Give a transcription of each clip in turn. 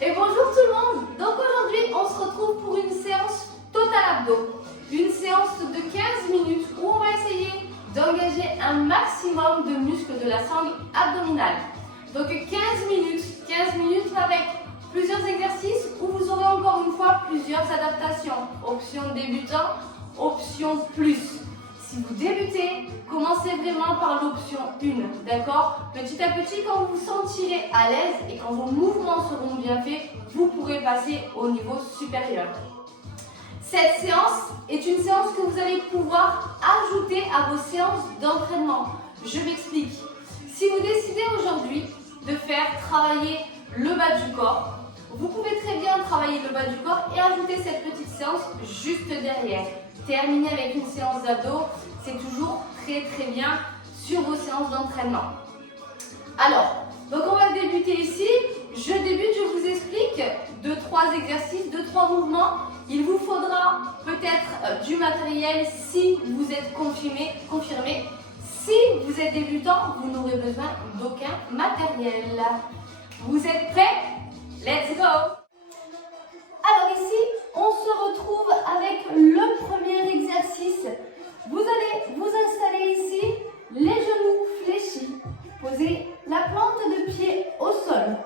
Et bonjour tout le monde. Donc aujourd'hui on se retrouve pour une séance Total Abdo. Une séance de 15 minutes où on va essayer d'engager un maximum de muscles de la sangle abdominale. Donc 15 minutes avec plusieurs exercices où vous aurez encore une fois plusieurs adaptations. Option débutant, option plus. Si vous débutez, commencez vraiment par l'option 1, d'accord? Petit à petit, quand vous vous sentirez à l'aise et quand vos mouvements seront bien faits, vous pourrez passer au niveau supérieur. Cette séance est une séance que vous allez pouvoir ajouter à vos séances d'entraînement. Je m'explique. Si vous décidez aujourd'hui de faire travailler le bas du corps, vous pouvez très bien travailler le bas du corps et ajouter cette petite séance juste derrière. Terminer avec une séance d'abdos, c'est toujours très bien sur vos séances d'entraînement. Alors, donc on va débuter ici. Je vous explique 2-3 exercices, 2-3 mouvements. Il vous faudra peut-être du matériel si vous êtes confirmé. Si vous êtes débutant, vous n'aurez besoin d'aucun matériel. Vous êtes prêts? Let's go! Alors ici, on se retrouve avec le premier exercice. Vous allez vous installer ici, les genoux fléchis. Posez la plante de pied au sol.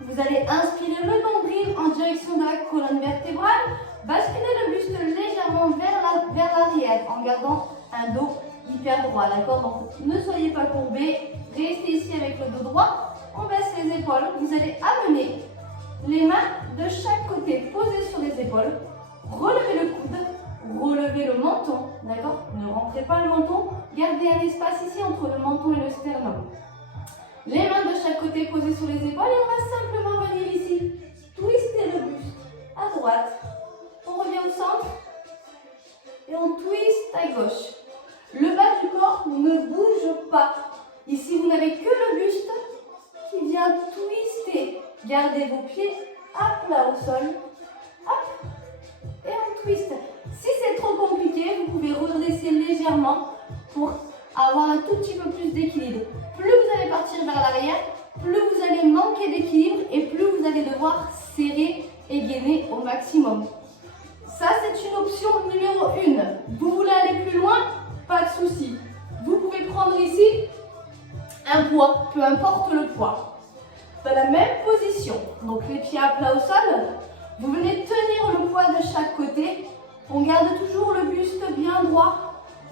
Vous allez inspirer le nombril en direction de la colonne vertébrale. Basculez le buste légèrement vers l'arrière en gardant un dos hyper droit. D'accord? Donc ne soyez pas courbés. Restez ici avec le dos droit. On baisse les épaules. Vous allez amener les mains de chaque côté posées sur les épaules. Relevez le coude, relevez le menton. D'accord? Ne rentrez pas le menton. Gardez un espace ici entre le menton et le sternum. Les mains de chaque côté posées sur les épaules et on va simplement venir ici. Twister le buste à droite. On revient au centre et on twist à gauche. Le bas du corps ne bouge pas. Ici, vous n'avez que le buste qui vient twister. Gardez vos pieds à plat au sol. Hop, et on twist. Si c'est trop compliqué, vous pouvez redresser légèrement pour avoir un tout petit peu plus d'équilibre. Plus vous allez partir vers l'arrière, plus vous allez manquer d'équilibre et plus vous allez devoir serrer et gainer au maximum. Ça, c'est une option numéro 1. Vous voulez aller plus loin? Pas de souci. Vous pouvez prendre ici un poids, peu importe le poids. Dans la même position, donc les pieds à plat au sol, vous venez tenir le poids de chaque côté. On garde toujours le buste bien droit.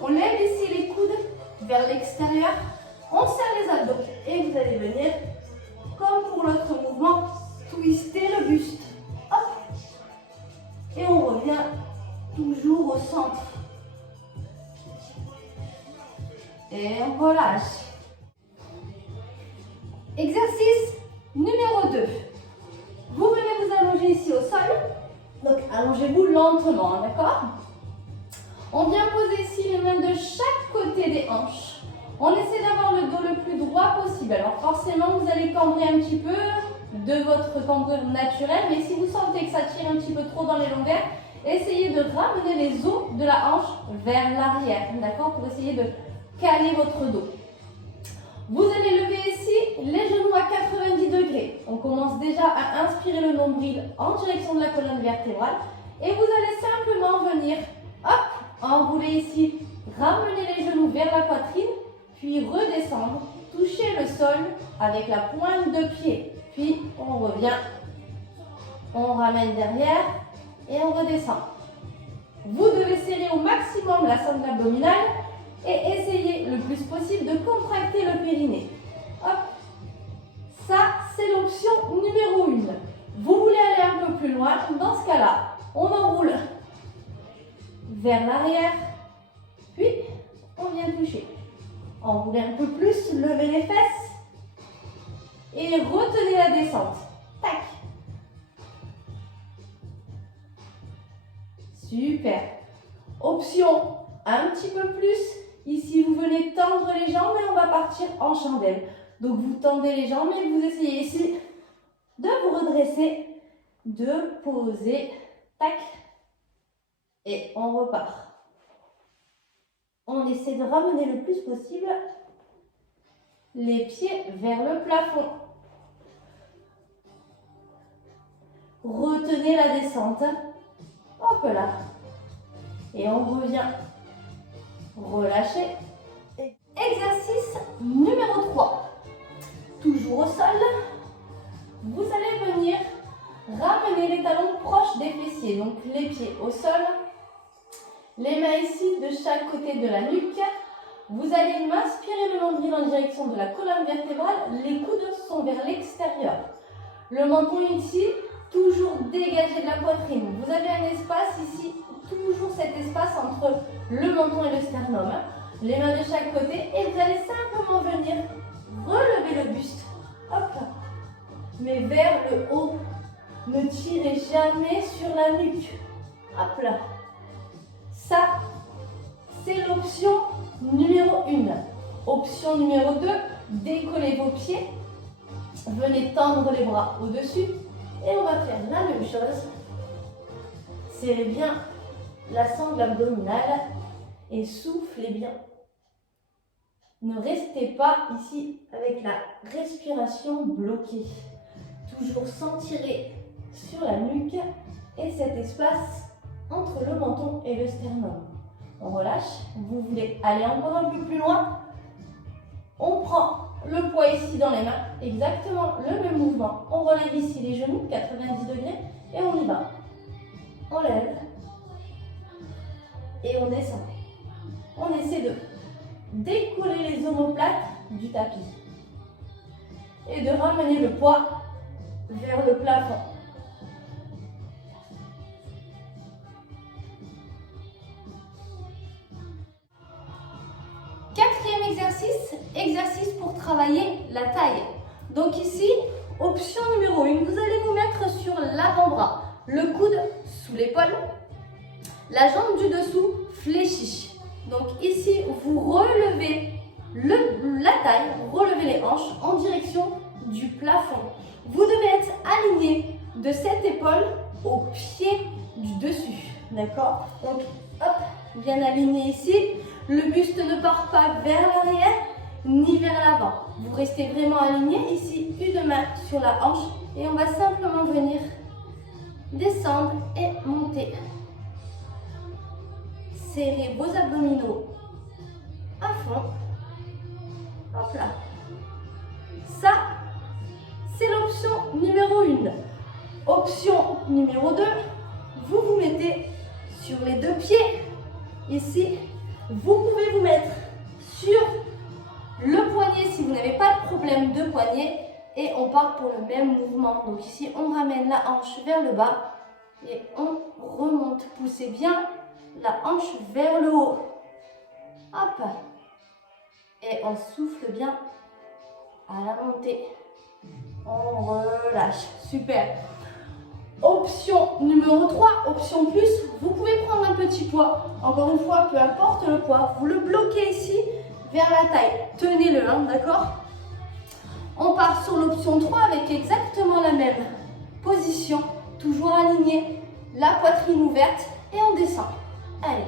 On lève ici les coudes vers l'extérieur. On serre les abdos et vous allez venir, comme pour l'autre mouvement, twister le buste. Hop. Et on revient toujours au centre. Et on relâche. Exercice numéro 2. Vous venez vous allonger ici au sol. Donc allongez-vous lentement, d'accord? On vient poser ici les mains de chaque côté des hanches. On essaie d'avoir le dos le plus droit possible. Alors forcément, vous allez cambrer un petit peu de votre cambrure naturelle. Mais si vous sentez que ça tire un petit peu trop dans les longueurs, essayez de ramener les os de la hanche vers l'arrière. D'accord? Pour essayer de caler votre dos. Vous allez lever ici les genoux à 90 degrés. On commence déjà à inspirer le nombril en direction de la colonne vertébrale. Et vous allez simplement venir, hop, enrouler ici, ramener les genoux vers la poitrine, puis redescendre, toucher le sol avec la pointe de pied. Puis on revient, on ramène derrière et on redescend. Vous devez serrer au maximum la sangle abdominale et essayer le plus possible de contracter le périnée. Hop. Ça, c'est l'option numéro 1. Vous voulez aller un peu plus loin, dans ce cas-là, on enroule vers l'arrière, puis on vient toucher. Enroulez un peu plus, levez les fesses et retenez la descente. Tac. Super. Option un petit peu plus. Ici, vous venez tendre les jambes et on va partir en chandelle. Donc, vous tendez les jambes et vous essayez ici de vous redresser, de poser. Tac. Et on repart. On essaie de ramener le plus possible les pieds vers le plafond. Retenez la descente. Hop là. Et on revient. Relâchez. Exercice numéro 3. Toujours au sol. Vous allez venir ramener les talons proches des fessiers. Donc les pieds au sol. Les mains ici de chaque côté de la nuque. Vous allez m'inspirer le nombril en direction de la colonne vertébrale. Les coudes sont vers l'extérieur. Le menton ici, toujours dégagé de la poitrine. Vous avez un espace ici, toujours cet espace entre le menton et le sternum. Les mains de chaque côté et vous allez simplement venir relever le buste. Hop là. Mais vers le haut. Ne tirez jamais sur la nuque. Hop là. Ça, c'est l'option numéro 1. Option numéro 2, décollez vos pieds. Venez tendre les bras au-dessus. Et on va faire la même chose. Serrez bien la sangle abdominale et soufflez bien. Ne restez pas ici avec la respiration bloquée. Toujours sentirez sur la nuque et cet espace entre le menton et le sternum. On relâche. Vous voulez aller encore un peu plus loin. On prend le poids ici dans les mains. Exactement le même mouvement. On relève ici les genoux, 90 degrés. Et on y va. On lève. Et on descend. On essaie de décoller les omoplates du tapis. Et de ramener le poids vers le plafond. Quatrième exercice, exercice pour travailler la taille. Donc ici, option numéro 1, vous allez vous mettre sur l'avant-bras, le coude sous l'épaule, la jambe du dessous fléchie. Donc ici, vous relevez la taille, relevez les hanches en direction du plafond. Vous devez être aligné de cette épaule au pied du dessus. D'accord? Donc, hop, bien aligné ici. Le buste ne part pas vers l'arrière ni vers l'avant. Vous restez vraiment aligné ici, une main sur la hanche et on va simplement venir descendre et monter. Serrez vos abdominaux à fond. Hop là. Ça, c'est l'option numéro 1. Option numéro 2, vous vous mettez sur les deux pieds ici. Vous pouvez vous mettre sur le poignet si vous n'avez pas de problème de poignet et on part pour le même mouvement. Donc ici, on ramène la hanche vers le bas et on remonte. Poussez bien la hanche vers le haut. Hop. Et on souffle bien à la montée. On relâche. Super. Option numéro 3, option plus, vous pouvez prendre un petit poids. Encore une fois, peu importe le poids, vous le bloquez ici vers la taille. Tenez-le, hein, d'accord? On part sur l'option 3 avec exactement la même position. Toujours aligné, la poitrine ouverte et on descend. Allez,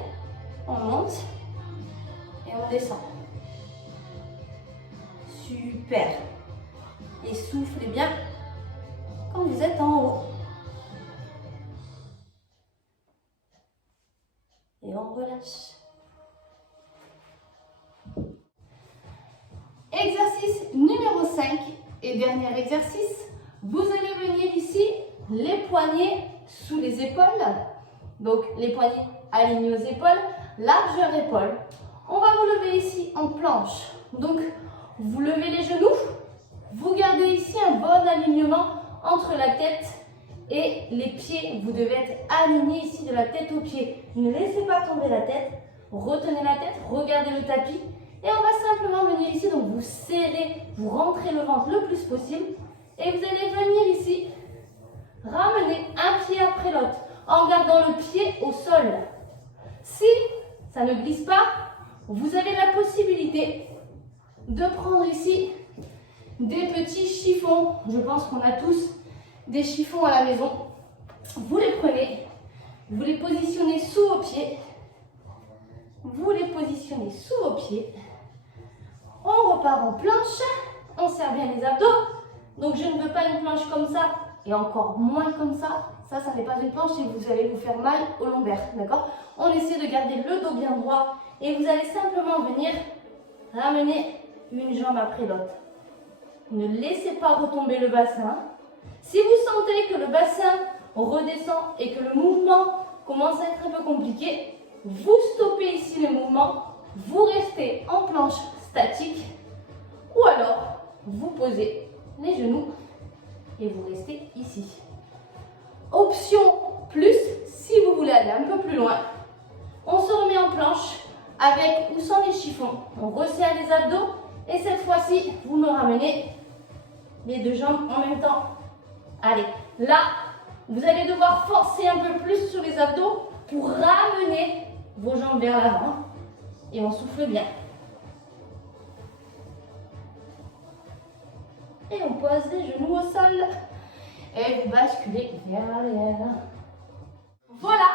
on monte et on descend. Super. Et soufflez bien quand vous êtes en haut. Et on relâche. Exercice numéro 5 et dernier exercice. Vous allez venir ici, les poignets sous les épaules. Donc les poignets alignés aux épaules, largeur épaule. On va vous lever ici en planche. Donc vous levez les genoux. Vous gardez ici un bon alignement entre la tête et les pieds. Vous devez être aligné ici de la tête aux pieds. Ne laissez pas tomber la tête. Retenez la tête, regardez le tapis. Et on va simplement venir ici. Donc vous serrez, vous rentrez le ventre le plus possible. Et vous allez venir ici, ramener un pied après l'autre en gardant le pied au sol. Si ça ne glisse pas, vous avez la possibilité de prendre ici des petits chiffons. Je pense qu'on a tous des chiffons à la maison. Vous les prenez, vous les positionnez sous vos pieds. Vous les positionnez sous vos pieds. On repart en planche. On serre bien les abdos. Donc je ne veux pas une planche comme ça. et encore moins comme ça. Ça n'est pas une planche et vous allez vous faire mal au lombaire, d'accord? On essaie de garder le dos bien droit et vous allez simplement venir ramener une jambe après l'autre. Ne laissez pas retomber le bassin. Si vous sentez que le bassin redescend et que le mouvement commence à être un peu compliqué, vous stoppez ici le mouvement, vous restez en planche statique ou alors vous posez les genoux et vous restez ici. Option plus, si vous voulez aller un peu plus loin, on se remet en planche avec ou sans les chiffons. On resserre les abdos et cette fois-ci, vous me ramenez les deux jambes en même temps. Allez, là, vous allez devoir forcer un peu plus sur les abdos pour ramener vos jambes vers l'avant. Et on souffle bien. Et on pose les genoux au sol. Et vous basculez vers l'arrière. Voilà,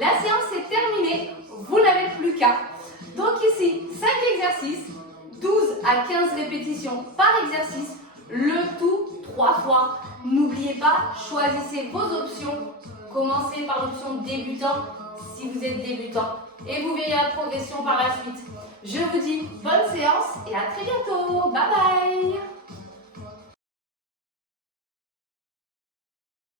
la séance est terminée. Vous n'avez plus qu'à. Donc ici, 5 exercices, 12 à 15 répétitions par exercice. Le tout 3 fois. N'oubliez pas, choisissez vos options. Commencez par l'option débutant si vous êtes débutant. Et vous verrez la progression par la suite. Je vous dis bonne séance et à très bientôt. Bye bye.